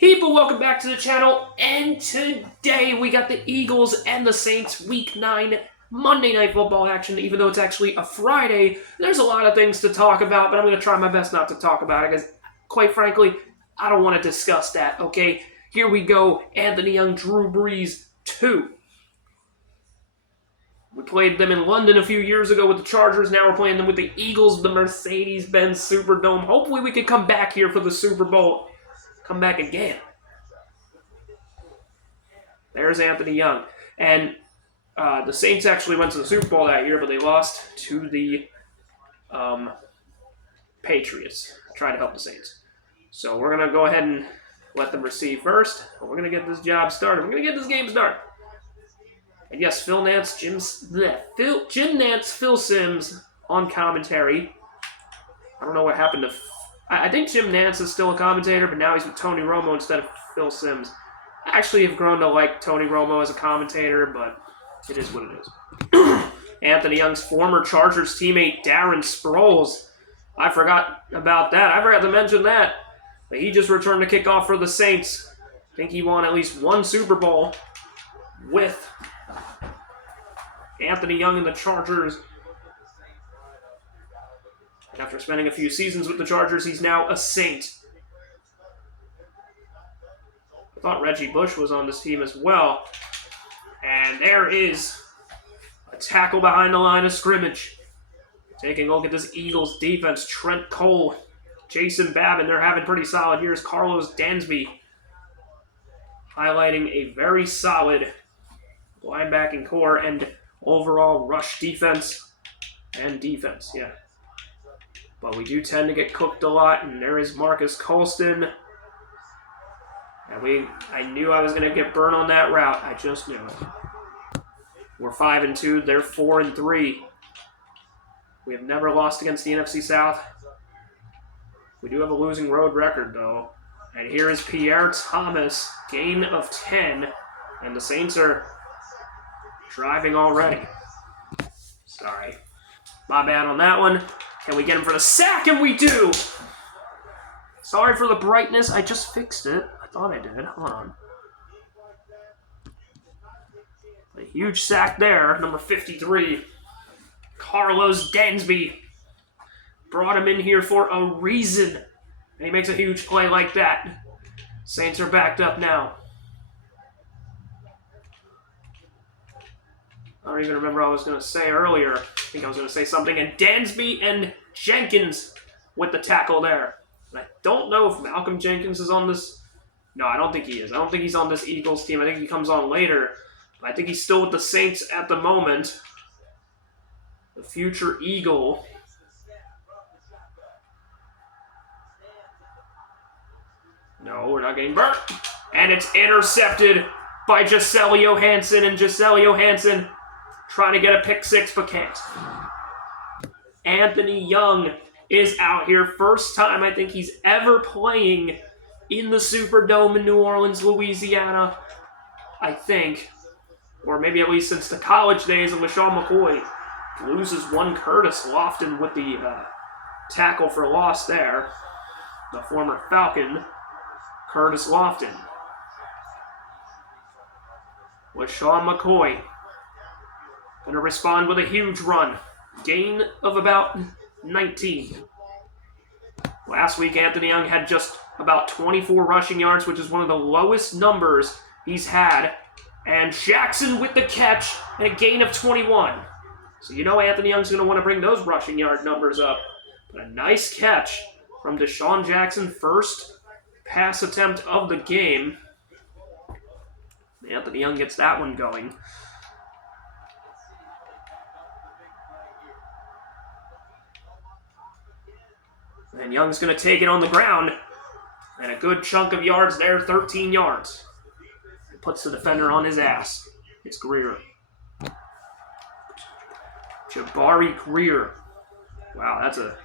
People, welcome back to the channel, and today we got the Eagles and the Saints Week 9 Monday Night Football action. Even though it's actually a Friday, there's a lot of things to talk about, but I'm going to try my best not to talk about it, because quite frankly, I don't want to discuss that, okay? Here we go, Anthony Young, Drew Brees 2. We played them in London a few years ago with the Chargers. Now we're playing them with the Eagles, the Mercedes-Benz Superdome. Hopefully we can come back here for the Super Bowl. Come back again. There's Anthony Young. And the Saints actually went to the Super Bowl that year, but they lost to the Patriots. Tried to help the Saints. So we're going to go ahead and let them receive first. We're going to get this job started. We're going to get this game started. And yes, Jim Nantz, Phil Simms on commentary. I don't know what happened to... I think Jim Nantz is still a commentator, but now he's with Tony Romo instead of Phil Simms. I actually have grown to like Tony Romo as a commentator, but it is what it is. Anthony Young's former Chargers teammate, Darren Sproles. I forgot about that. I forgot to mention that. But he just returned to kickoff for the Saints. I think he won at least one Super Bowl with Anthony Young and the Chargers. After spending a few seasons with the Chargers, he's now a Saint. I thought Reggie Bush was on this team as well. And there is a tackle behind the line of scrimmage. Taking a look at this Eagles defense, Trent Cole, Jason Babin, they're having pretty solid years. Carlos Dansby highlighting a very solid linebacking core and overall rush defense and defense, yeah. But we do tend to get cooked a lot, and there is Marcus Colston. And I knew I was going to get burned on that route. I just knew it. We're 5-2. They're 4-3. We have never lost against the NFC South. We do have a losing road record, though. And here is Pierre Thomas, gain of 10. And the Saints are driving already. Sorry. My bad on that one. Can we get him for the sack? And we do! Sorry for the brightness. I just fixed it. I thought I did. Hold on. A huge sack there. Number 53. Carlos Dansby. Brought him in here for a reason. And he makes a huge play like that. Saints are backed up now. I don't even remember what I was going to say earlier. I think I was going to say something. And Dansby and Jenkins with the tackle there. And I don't know if Malcolm Jenkins is on this. No, I don't think he is. I don't think he's on this Eagles team. I think he comes on later. But I think he's still with the Saints at the moment. The future Eagle. No, we're not getting burnt. And it's intercepted by Giselle Johansson. And Giselle Johansson trying to get a pick six, but can't. Anthony Young is out here. First time I think he's ever playing in the Superdome in New Orleans, Louisiana. I think. Or maybe at least since the college days of LaShawn McCoy. Loses one Curtis Lofton with the tackle for loss there. The former Falcon, Curtis Lofton. LaShawn McCoy going to respond with a huge run. Gain of about 19. Last week, Anthony Young had just about 24 rushing yards, which is one of the lowest numbers he's had. And Jackson with the catch and a gain of 21. So you know Anthony Young's going to want to bring those rushing yard numbers up. But a nice catch from Deshaun Jackson. First pass attempt of the game. Anthony Young gets that one going. And Young's going to take it on the ground. And a good chunk of yards there, 13 yards. It puts the defender on his ass. It's Greer. Jabari Greer. Wow, that's a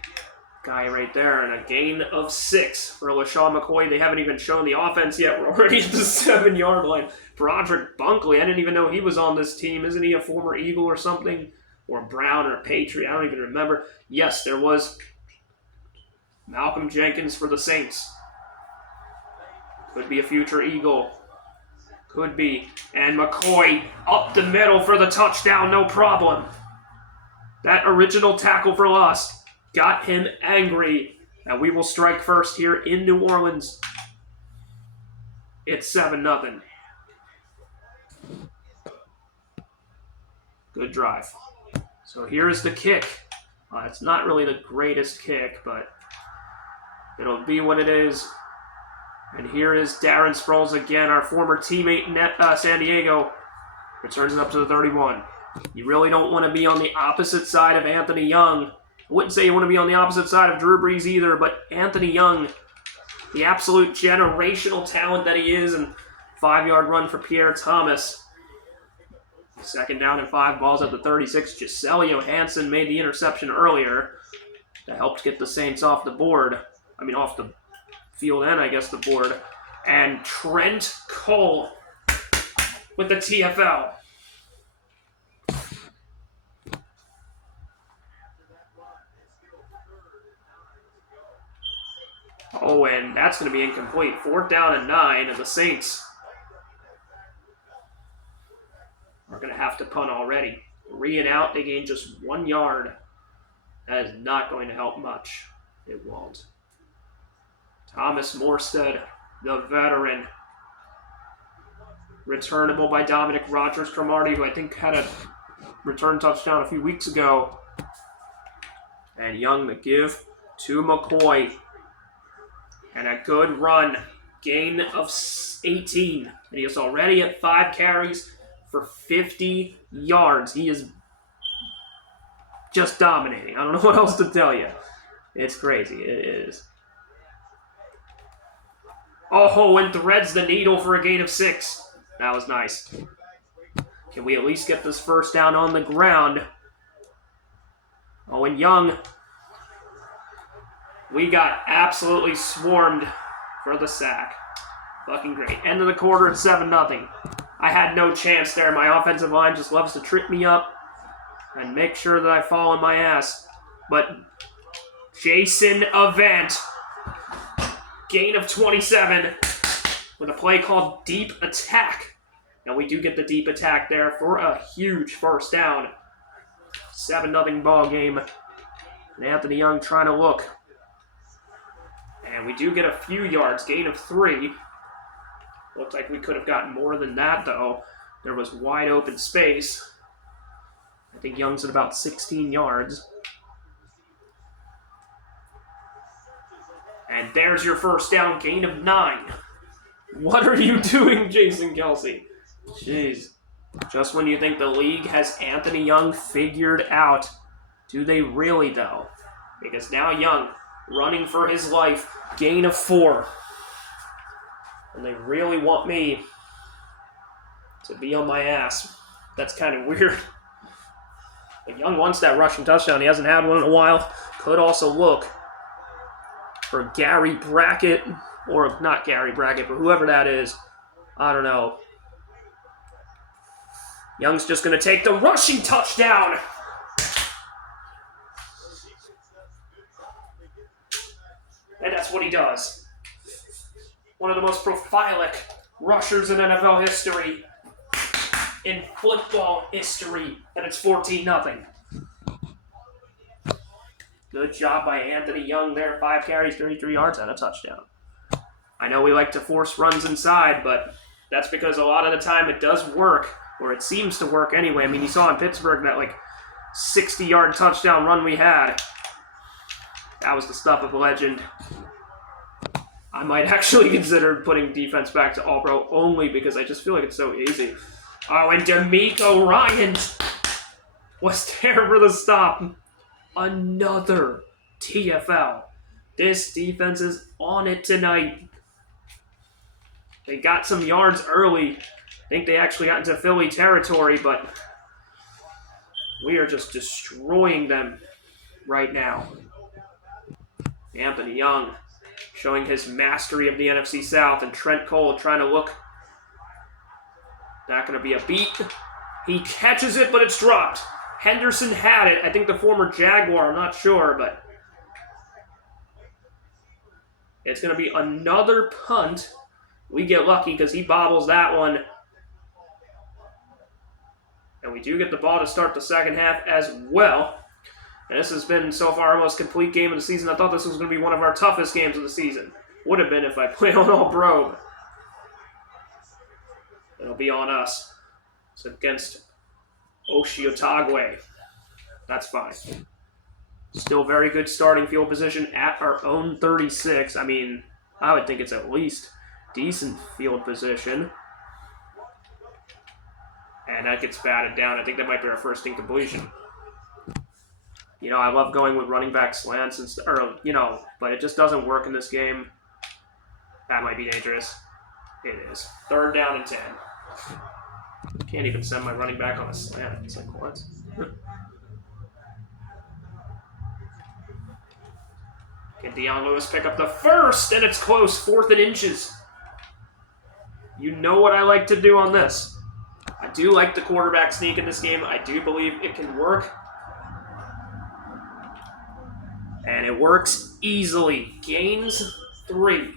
guy right there. And a gain of 6 for LaShawn McCoy. They haven't even shown the offense yet. We're already at the 7-yard line. Broderick Bunkley, I didn't even know he was on this team. Isn't he a former Eagle or something? Or Brown or Patriot? I don't even remember. Yes, there was Malcolm Jenkins for the Saints. Could be a future Eagle. Could be. And McCoy up the middle for the touchdown, no problem. That original tackle for loss got him angry. And we will strike first here in New Orleans. It's 7-0. Good drive. So here's the kick. It's not really the greatest kick, but it'll be what it is. And here is Darren Sproles again, our former teammate in San Diego. Returns it up to the 31. You really don't want to be on the opposite side of Anthony Young. I wouldn't say you want to be on the opposite side of Drew Brees either, but Anthony Young, the absolute generational talent that he is, and 5-yard run for Pierre Thomas. 2nd down and 5, balls at the 36. Giselle Johansson made the interception earlier. That helped get the Saints off the board. Off the field and I guess the board. And Trent Cole with the TFL. Oh, and that's going to be incomplete. 4th down and 9, and the Saints are going to have to punt already. 3 and out, they gain just 1 yard. That is not going to help much. It won't. Thomas Morstead, the veteran. Returnable by Dominic Rodgers-Cromartie, who I think had a return touchdown a few weeks ago. And Young McGive to McCoy. And a good run. Gain of 18. And he is already at 5 carries for 50 yards. He is just dominating. I don't know what else to tell you. It's crazy. It is. Oh, and threads the needle for a gain of 6. That was nice. Can we at least get this first down on the ground? Oh, and Young. We got absolutely swarmed for the sack. Fucking great. End of the quarter at 7-0. I had no chance there. My offensive line just loves to trip me up and make sure that I fall on my ass. But Jason Avant, gain of 27 with a play called Deep Attack. Now we do get the deep attack there for a huge first down. 7-0 ball game. And Anthony Young trying to look. And we do get a few yards, gain of 3. Looks like we could have gotten more than that, though. There was wide open space. I think Young's at about 16 yards. And there's your first down, gain of 9. What are you doing, Jason Kelce? Jeez. Just when you think the league has Anthony Young figured out, do they really, though? Because now Young, running for his life, gain of 4. And they really want me to be on my ass. That's kind of weird. But Young wants that rushing touchdown. He hasn't had one in a while. Could also look for Gary Brackett, or not Gary Brackett, but whoever that is. I don't know. Young's just going to take the rushing touchdown. And that's what he does. One of the most prolific rushers in NFL history. In football history. And it's 14-0. Good job by Anthony Young there. 5 carries, 33 yards, and a touchdown. I know we like to force runs inside, but that's because a lot of the time it does work. Or it seems to work anyway. I mean, you saw in Pittsburgh that 60-yard touchdown run we had. That was the stuff of a legend. I might actually consider putting defense back to All-Pro only because I just feel like it's so easy. Oh, and D'Amico Ryans was there for the stop. Another TFL. This defense is on it tonight. They got some yards early. I think they actually got into Philly territory, but we are just destroying them right now. Anthony Young showing his mastery of the NFC South, and Trent Cole trying to look. Not going to be a beat. He catches it, but it's dropped. Henderson had it. I think the former Jaguar, I'm not sure, but it's going to be another punt We get lucky because he bobbles that one. And we do get the ball to start the second half as well. And this has been so far our most complete game of the season. I thought this was going to be one of our toughest games of the season. Would have been if I played on all bro. It'll be on us. It's against Oceotagwe. That's fine. Still very good starting field position at our own 36. I mean, I would think it's at least decent field position. And that gets batted down. I think that might be our first incompletion. You know, I love going with running back slants, but it just doesn't work in this game. That might be dangerous. It is. 3rd down and 10. Can't even send my running back on a slant. It's like, what? Can Dion Lewis pick up the first? And it's close. 4th and inches. You know what I like to do on this. I do like the quarterback sneak in this game. I do believe it can work. And it works easily. Gains 3.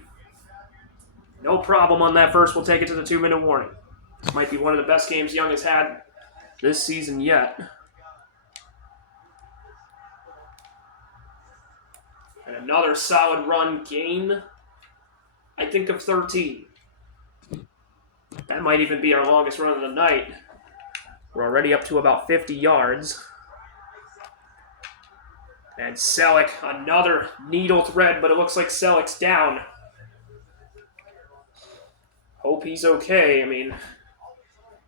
No problem on that first. We'll take it to the 2-minute warning. This might be one of the best games Young has had this season yet. And another solid run. Gain, I think, of 13. That might even be our longest run of the night. We're already up to about 50 yards. And Selleck, another needle thread, but it looks like Selleck's down. Hope he's okay. I mean,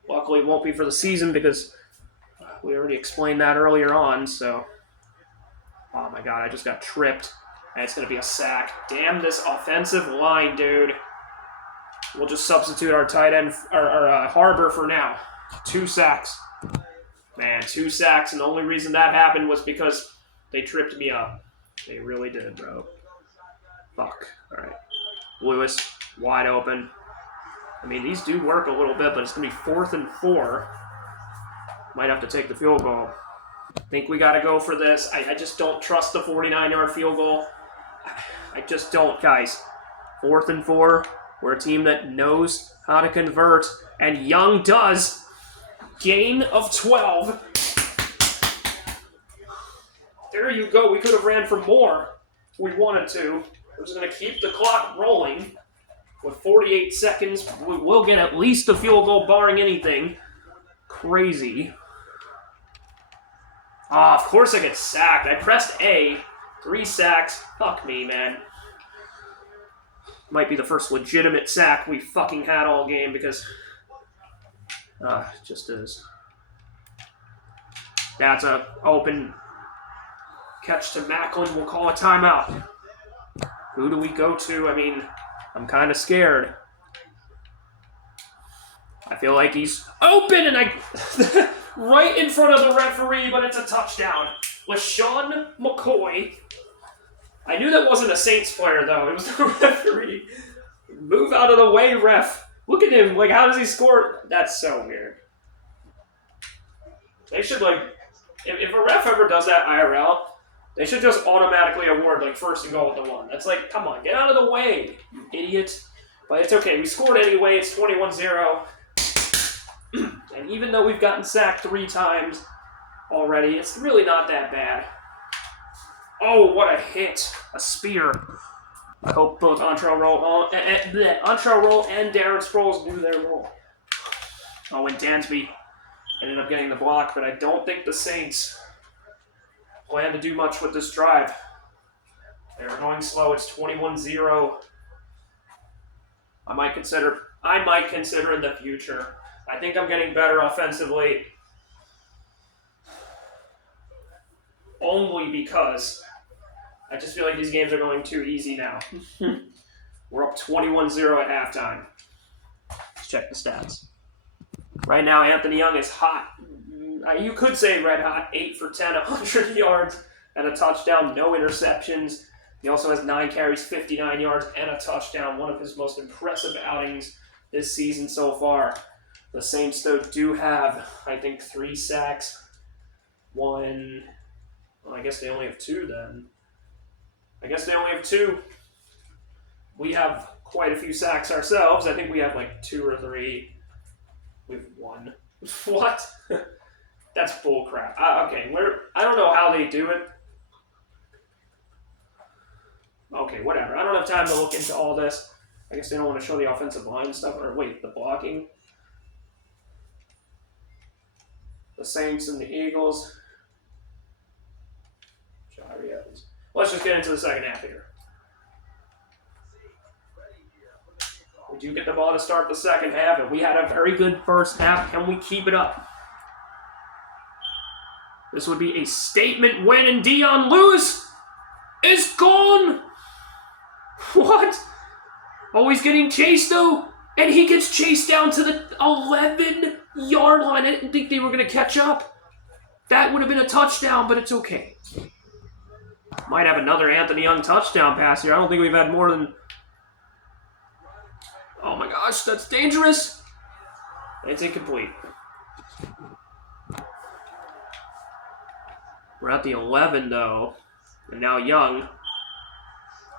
luckily it won't be for the season because we already explained that earlier on, so. Oh my god, I just got tripped. And it's going to be a sack. Damn this offensive line, dude. We'll just substitute our tight end, our Harbor for now. 2 sacks. Man, 2 sacks, and the only reason that happened was because they tripped me up. They really did, bro. Fuck. All right. Lewis, wide open. I mean, these do work a little bit, but it's going to be 4th and 4. Might have to take the field goal. I think we got to go for this. I just don't trust the 49-yard field goal. I just don't, guys. 4th and 4. We're a team that knows how to convert, and Young does. Gain of 12. There you go. We could have ran for more if we wanted to. We're just going to keep the clock rolling. With 48 seconds, we will get at least a field goal barring anything crazy. Ah, of course I get sacked. I pressed A. 3 sacks. Fuck me, man. Might be the first legitimate sack we fucking had all game because... it just is. That's a open catch to Macklin. We'll call a timeout. Who do we go to? I mean, I'm kind of scared. I feel like he's open and I... right in front of the referee, but it's a touchdown. LaShawn McCoy. I knew that wasn't a Saints player, though. It was the referee. Move out of the way, ref. Look at him. Like, how does he score? That's so weird. They should, like... If a ref ever does that IRL, they should just automatically award, like, 1st and goal with the 1. That's like, come on, get out of the way, you idiot. But it's okay. We scored anyway. It's 21-0. And even though we've gotten sacked 3 times already, it's really not that bad. Oh, what a hit. A spear. I hope both Antrell Roll and Darren Sproles do their role. Oh, and Dansby ended up getting the block, but I don't think the Saints plan to do much with this drive. They're going slow. It's 21-0. I might consider in the future. I think I'm getting better offensively only because I just feel like these games are going too easy now. We're up 21-0 at halftime. Let's check the stats. Right now, Anthony Young is hot. You could say red hot. 8 for 10, 100 yards, and a touchdown. No interceptions. He also has 9 carries, 59 yards, and a touchdown. One of his most impressive outings this season so far. The Saints, though, do have, I think, 3 sacks. 1... Well, I guess they only have 2 then. I guess they only have 2. We have quite a few sacks ourselves. I think we have like 2 or 3. We've won. What? That's bullcrap. Okay, I don't know how they do it. Okay, whatever. I don't have time to look into all this. I guess they don't want to show the offensive line stuff. Or wait, the blocking. The Saints and the Eagles. Jari Evans. Let's just get into the second half here. We do get the ball to start the second half, and we had a very good first half. Can we keep it up? This would be a statement win, and Dion Lewis is gone! What? Oh, he's getting chased, though, and he gets chased down to the 11-yard line. I didn't think they were going to catch up. That would have been a touchdown, but it's okay. Might have another Anthony Young touchdown pass here. I don't think we've had more than... Oh my gosh, that's dangerous. It's incomplete. We're at the 11, though. And now Young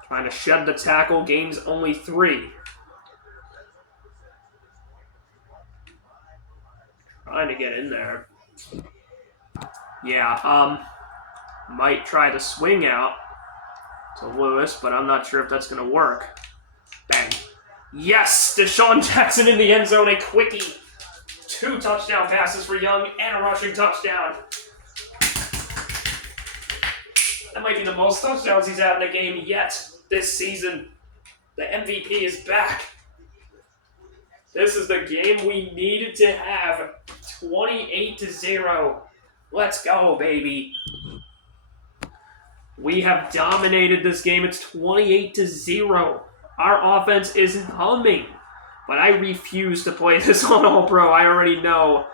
trying to shed the tackle. Gains only 3. Trying to get in there. Yeah, might try the swing out to Lewis, but I'm not sure if that's going to work. Bang. Yes! Deshaun Jackson in the end zone, a quickie. 2 touchdown passes for Young and a rushing touchdown. That might be the most touchdowns he's had in a game yet this season. The MVP is back. This is the game we needed to have. 28-0. Let's go, baby. We have dominated this game. It's 28-0. Our offense isn't humming. But I refuse to play this on All-Pro. I already know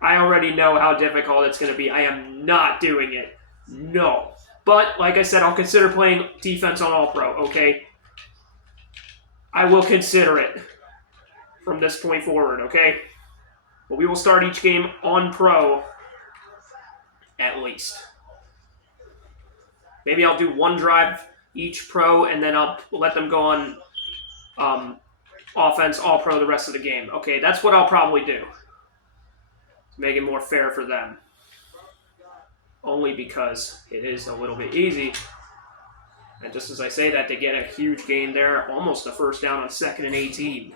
how difficult it's going to be. I am not doing it. No. But, like I said, I'll consider playing defense on All-Pro, okay? I will consider it from this point forward, okay? But we will start each game on Pro, at least. Maybe I'll do 1 drive each Pro, and then I'll let them go on offense, All-Pro the rest of the game. Okay, that's what I'll probably do. To make it more fair for them. Only because it is a little bit easy. And just as I say that, they get a huge gain there. Almost a first down on 2nd and 18.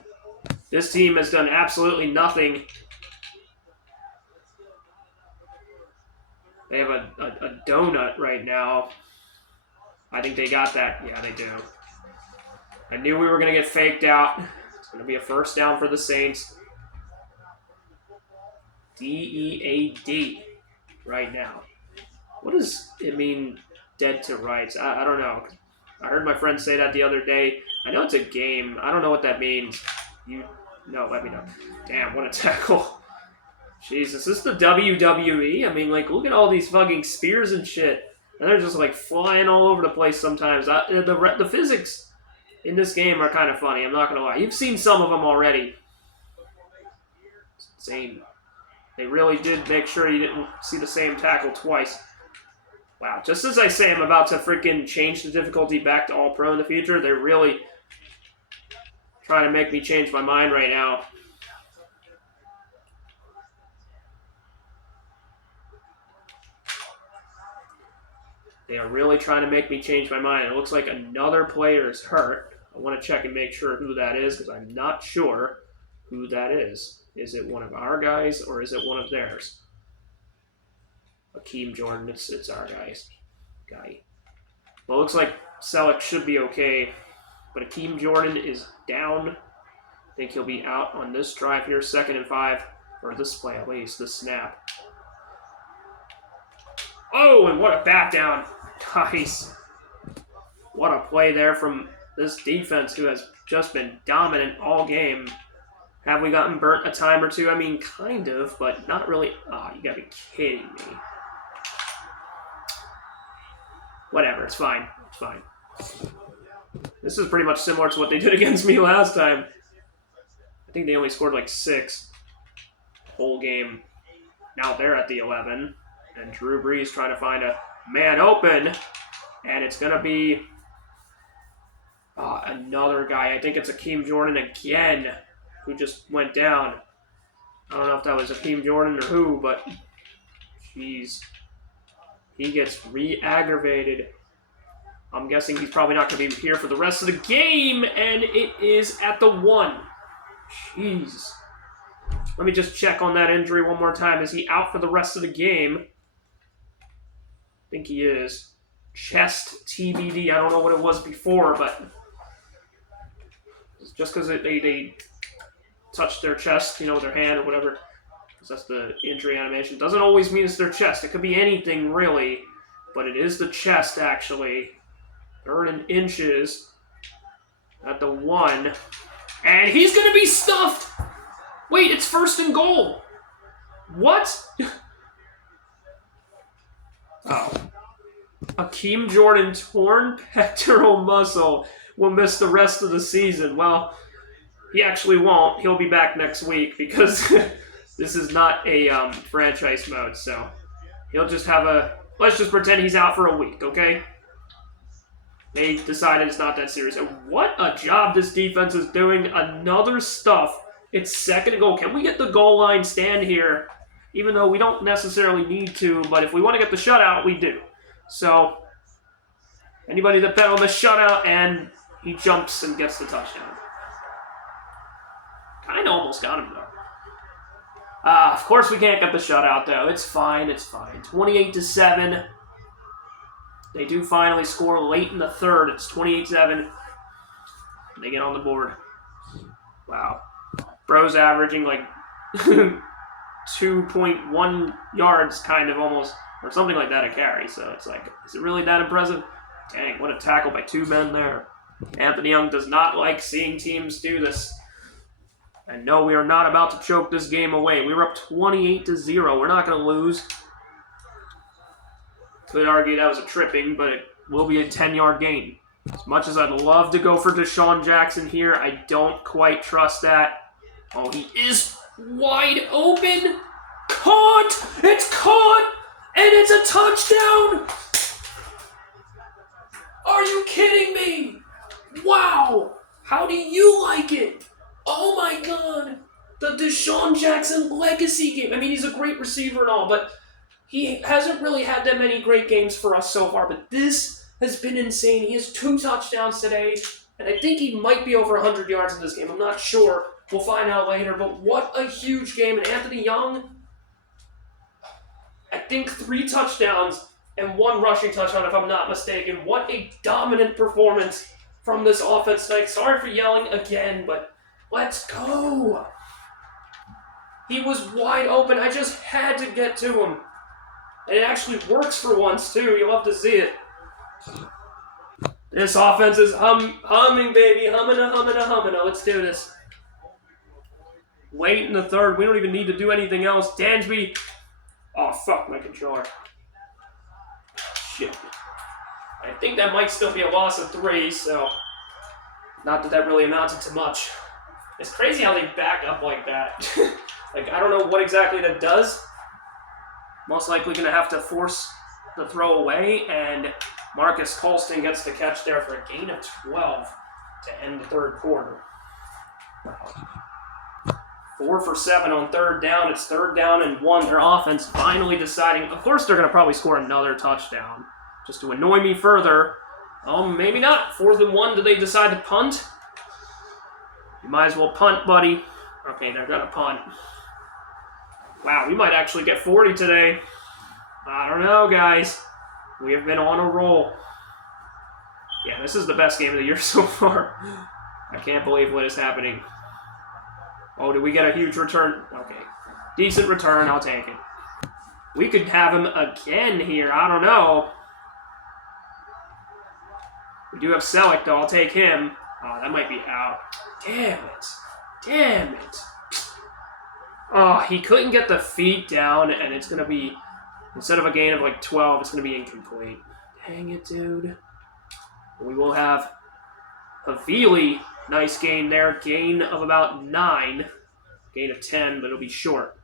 This team has done absolutely nothing. They have a donut right now. I think they got that. Yeah, they do. I knew we were going to get faked out. It's going to be a first down for the Saints. D-E-A-D right now. What does it mean, dead to rights? I don't know. I heard my friend say that the other day. I know it's a game. I don't know what that means. No, let me know. Damn, what a tackle. Jesus, this is the WWE? I mean, like, look at all these fucking spears and shit. And they're just, like, flying all over the place sometimes. The physics in this game are kind of funny. I'm not going to lie. You've seen some of them already. It's insane. They really did make sure you didn't see the same tackle twice. Wow, just as I say I'm about to freaking change the difficulty back to All-Pro in the future, they're really trying to make me change my mind right now. They are really trying to make me change my mind. It looks like another player is hurt. I want to check and make sure who that is because I'm not sure who that is. Is it one of our guys or is it one of theirs? Akeem Jordan, it's our guy. Well, it looks like Selleck should be okay, but Akeem Jordan is down. I think he'll be out on this drive here, 2nd and 5, or this play at least, this snap. Oh, and what a bat down. Nice. What a play there from this defense who has just been dominant all game. Have we gotten burnt a time or two? I mean, kind of, but not really. Oh, you gotta be kidding me. Whatever, it's fine. It's fine. This is pretty much similar to what they did against me last time. I think they only scored like 6 whole game. Now they're at the 11. And Drew Brees trying to find a man open. And it's going to be Another guy. I think it's Akeem Jordan again, who just went down. I don't know if that was Akeem Jordan or who, but jeez. He gets re-aggravated. I'm guessing he's probably not going to be here for the rest of the game, and it is at the 1. Jeez. Let me just check on that injury one more time. Is he out for the rest of the game? I think he is. Chest TBD. I don't know what it was before, but just because they touched their chest, with their hand or whatever, because that's the injury animation, doesn't always mean it's their chest. It could be anything, really, but it is the chest, actually. 3rd and inches at the 1. And he's going to be stuffed! Wait, it's 1st and goal. What? Oh. Akeem Jordan, torn pectoral muscle, will miss the rest of the season. Well, he actually won't. He'll be back next week because this is not a franchise mode. So he'll just have let's just pretend he's out for a week, okay? They decided it's not that serious. And what a job this defense is doing. Another stuff. It's 2nd and goal. Can we get the goal line stand here? Even though we don't necessarily need to, but if we want to get the shutout, we do. So, anybody that bet on the shutout, and he jumps and gets the touchdown. Kind of almost got him, though. Of course we can't get the shutout, though. It's fine, it's fine. 28-7. They do finally score late in the 3rd. It's 28-7. They get on the board. Wow. Bro's averaging like 2.1 yards, kind of almost, or something like that a carry. So it's like, is it really that impressive? Dang, what a tackle by 2 men there. Anthony Young does not like seeing teams do this. And no, we are not about to choke this game away. We were up 28-0. We're not going to lose. Could argue that was a tripping, but it will be a 10-yard gain. As much as I'd love to go for Deshaun Jackson here, I don't quite trust that. Oh, he is wide open. Caught! It's caught! And it's a touchdown! Are you kidding me? Wow! How do you like it? Oh my god! The Deshaun Jackson legacy game. I mean, he's a great receiver and all, but he hasn't really had that many great games for us so far. But this has been insane. He has 2 touchdowns today, and I think he might be over 100 yards in this game. I'm not sure. We'll find out later, but what a huge game. And Anthony Young, I think 3 touchdowns and 1 rushing touchdown, if I'm not mistaken. What a dominant performance from this offense tonight. Sorry for yelling again, but let's go. He was wide open. I just had to get to him. And it actually works for once, too. You'll have to see it. This offense is humming, baby. Humming. Let's do this. Late in the 3rd. We don't even need to do anything else. Dansby. Oh, fuck my controller. Shit. I think that might still be a loss of 3, so not that really amounted to much. It's crazy how they back up like that. Like, I don't know what exactly that does. Most likely going to have to force the throw away, and Marcus Colston gets the catch there for a gain of 12 to end the 3rd quarter. 4 for 7 on 3rd down. It's 3rd down and 1. Their offense finally deciding. Of course, they're going to probably score another touchdown just to annoy me further. Maybe not. 4th and 1. Do they decide to punt? You might as well punt, buddy. Okay, they're going to punt. Wow, we might actually get 40 today. I don't know, guys. We have been on a roll. Yeah, this is the best game of the year so far. I can't believe what is happening. Oh, did we get a huge return? Okay. Decent return, I'll take it. We could have him again here, I don't know. We do have Selleck, though, I'll take him. Oh, that might be out. Damn it. Oh, he couldn't get the feet down, and it's going to be, instead of a gain of like 12, it's going to be incomplete. Dang it, dude. We will have Havili. Nice gain there. Gain of about 9. Gain of 10, but it'll be short.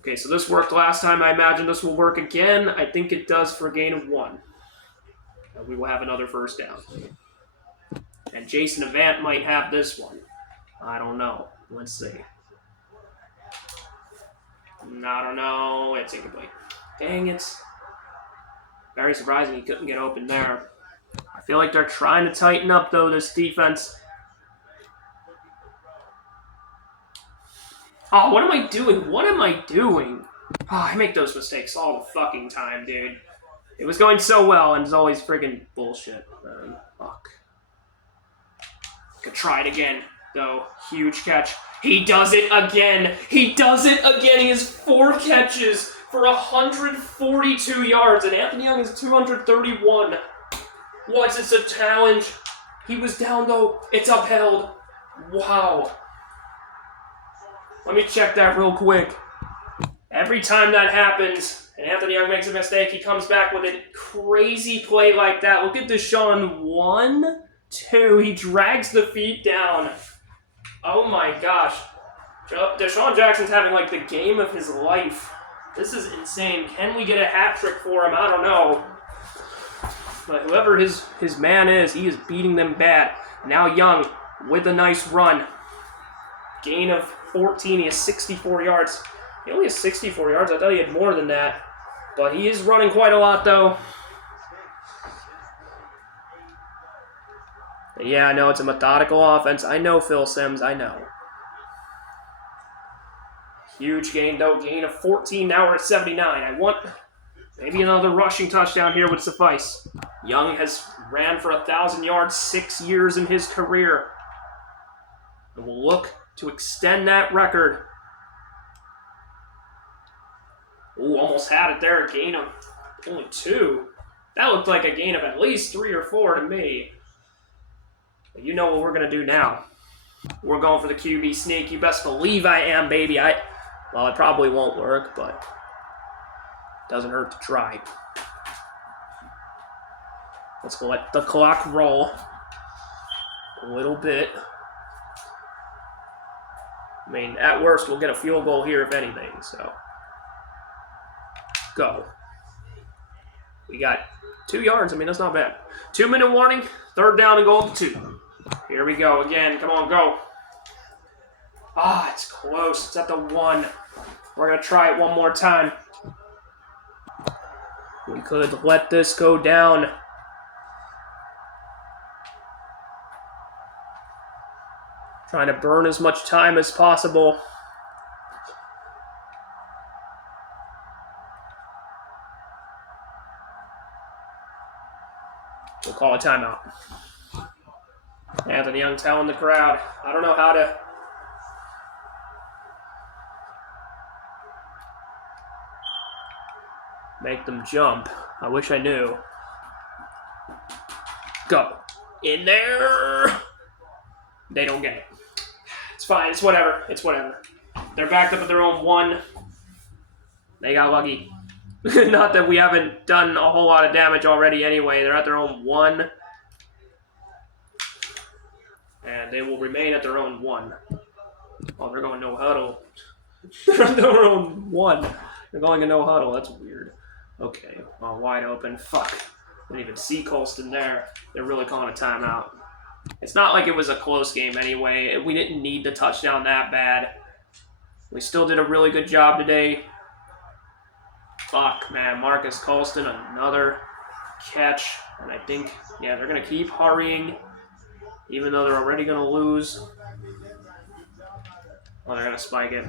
Okay, so this worked last time. I imagine this will work again. I think it does for a gain of 1. We will have another 1st down. And Jason Avant might have this one. I don't know. Let's see. I don't know. It's incomplete. Dang it. Very surprising he couldn't get open there. I feel like they're trying to tighten up, though, this defense. Oh, what am I doing? What am I doing? Oh, I make those mistakes all the fucking time, dude. It was going so well, and it's always friggin' bullshit. Fuck. Could try it again, though. Huge catch. He does it again. He does it again. He has 4 catches for 142 yards, and Anthony Young is 231. What? It's a challenge. He was down, though. It's upheld. Wow. Let me check that real quick. Every time that happens, and Anthony Young makes a mistake, he comes back with a crazy play like that. Look at Deshaun. 1, 2. He drags the feet down. Oh my gosh. Deshaun Jackson's having like the game of his life. This is insane. Can we get a hat trick for him? I don't know. But whoever his man is, he is beating them bad. Now Young with a nice run. Gain of 14. He has 64 yards. He only has 64 yards. I thought he had more than that. But he is running quite a lot, though. Yeah, I know it's a methodical offense. I know, Phil Simms. I know. Huge gain, though. Gain of 14. Now we're at 79. I want maybe another rushing touchdown here would suffice. Young has ran for 1,000 yards 6 years in his career. And we'll look to extend that record. Ooh, almost had it there. A gain of only 2. That looked like a gain of at least 3 or 4 to me. But you know what we're going to do now. We're going for the QB sneak. You best believe I am, baby. Well, it probably won't work, but it doesn't hurt to try. Let's let the clock roll a little bit. I mean, at worst, we'll get a field goal here, if anything, so. Go. We got 2 yards. I mean, that's not bad. 2-minute warning. 3rd down and goal to 2. Here we go again. Come on, go. Ah, it's close. It's at the 1. We're going to try it one more time. We could let this go down. Trying to burn as much time as possible. We'll call a timeout. Anthony Young telling the crowd, I don't know how to make them jump. I wish I knew. Go. In there. They don't get it. It's fine. It's whatever. It's whatever. They're backed up at their own 1. They got lucky. Not that we haven't done a whole lot of damage already anyway. They're at their own 1. And they will remain at their own 1. Oh, they're going no huddle. They're at their own 1. They're going to no huddle. That's weird. Okay. Oh, wide open. Fuck. Didn't even see Colston there. They're really calling a timeout. It's not like it was a close game anyway. We didn't need the touchdown that bad. We still did a really good job today. Fuck, man. Marcus Colston, another catch. And I think, yeah, they're going to keep hurrying, even though they're already going to lose. Oh, they're going to spike it.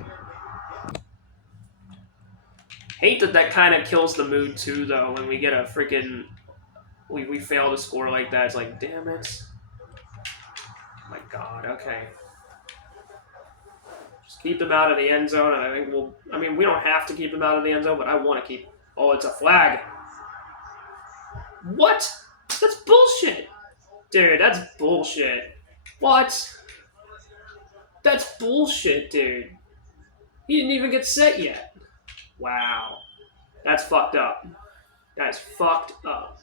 Hate that kind of kills the mood, too, though, when we get a freaking... We fail to score like that. It's like, damn it. Oh my God, okay. Just keep them out of the end zone, and I think we'll... I mean, we don't have to keep them out of the end zone, but I want to keep... Oh, it's a flag. What? That's bullshit. Dude, that's bullshit. What? That's bullshit, dude. He didn't even get set yet. Wow. That's fucked up. That is fucked up.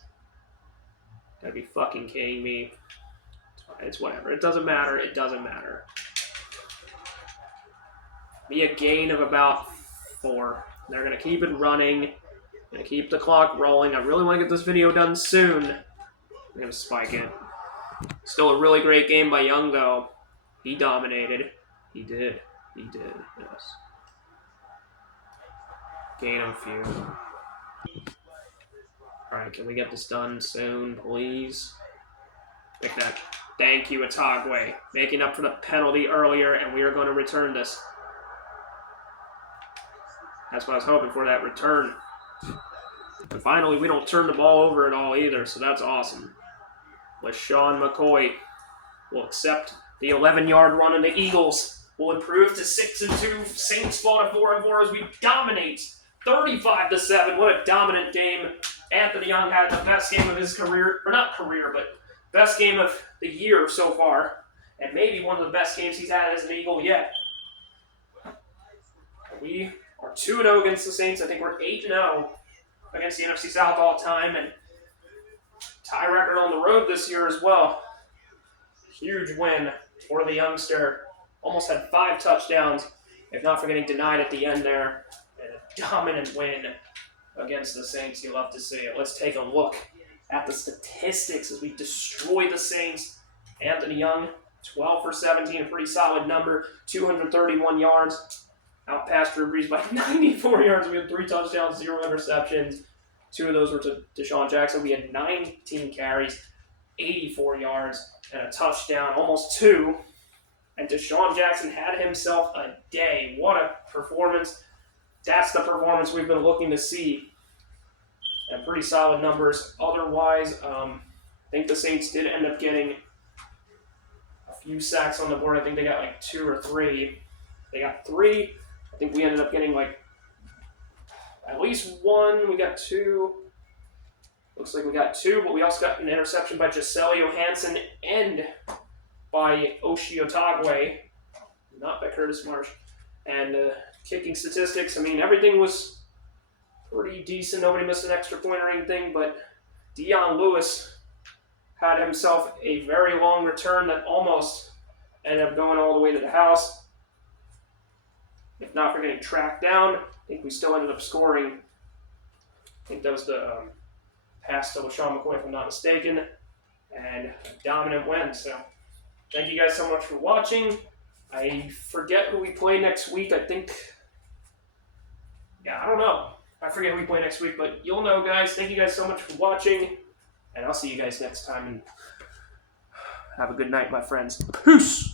Gotta be fucking kidding me. It's whatever. It doesn't matter. It doesn't matter. Be a gain of about 4. They're going to keep it running. Going to keep the clock rolling. I really want to get this video done soon. I'm going to spike it. Still a really great game by Young, though. He dominated. He did. He did, yes. Gain a few. Alright, can we get this done soon, please? Like that. Thank you, Otagwe. Making up for the penalty earlier, and we are going to return this. That's what I was hoping for, that return. And finally, we don't turn the ball over at all either, so that's awesome. LaShawn McCoy will accept the 11-yard run, and the Eagles will improve to 6-2. Saints fall to 4-4 as we dominate 35-7. What a dominant game. Anthony Young had the best game of his career, or not career, but best game of the year so far, and maybe one of the best games he's had as an Eagle yet. We are 2-0 against the Saints. I think we're 8-0 against the NFC South all time, and tie record on the road this year as well. Huge win for the youngster. Almost had 5 touchdowns, if not for getting denied at the end there. And a dominant win against the Saints. You love to see it. Let's take a look at the statistics as we destroy the Saints. Anthony Young, 12 for 17, a pretty solid number. 231 yards. Outpassed Drew Brees by 94 yards. We had 3 touchdowns, 0 interceptions. 2 of those were to Deshaun Jackson. We had 19 carries, 84 yards, and a touchdown, almost 2. And Deshaun Jackson had himself a day. What a performance. That's the performance we've been looking to see. And pretty solid numbers. Otherwise, I think the Saints did end up getting a few sacks on the board. I think they got like 2 or 3. They got 3. I think we ended up getting like at least 1. We got 2. Looks like we got 2, but we also got an interception by Giselle Johansson and by Oshie Otagwe, not by Curtis Marsh. And kicking statistics, I mean, everything was pretty decent. Nobody missed an extra point or anything, but Dion Lewis had himself a very long return that almost ended up going all the way to the house. If not for getting tracked down, I think we still ended up scoring. I think that was the pass to LaShawn McCoy, if I'm not mistaken, and a dominant win. So thank you guys so much for watching. I forget who we play next week. I think, I don't know. I forget who we play next week, but you'll know, guys. Thank you guys so much for watching, and I'll see you guys next time, and have a good night, my friends. Peace!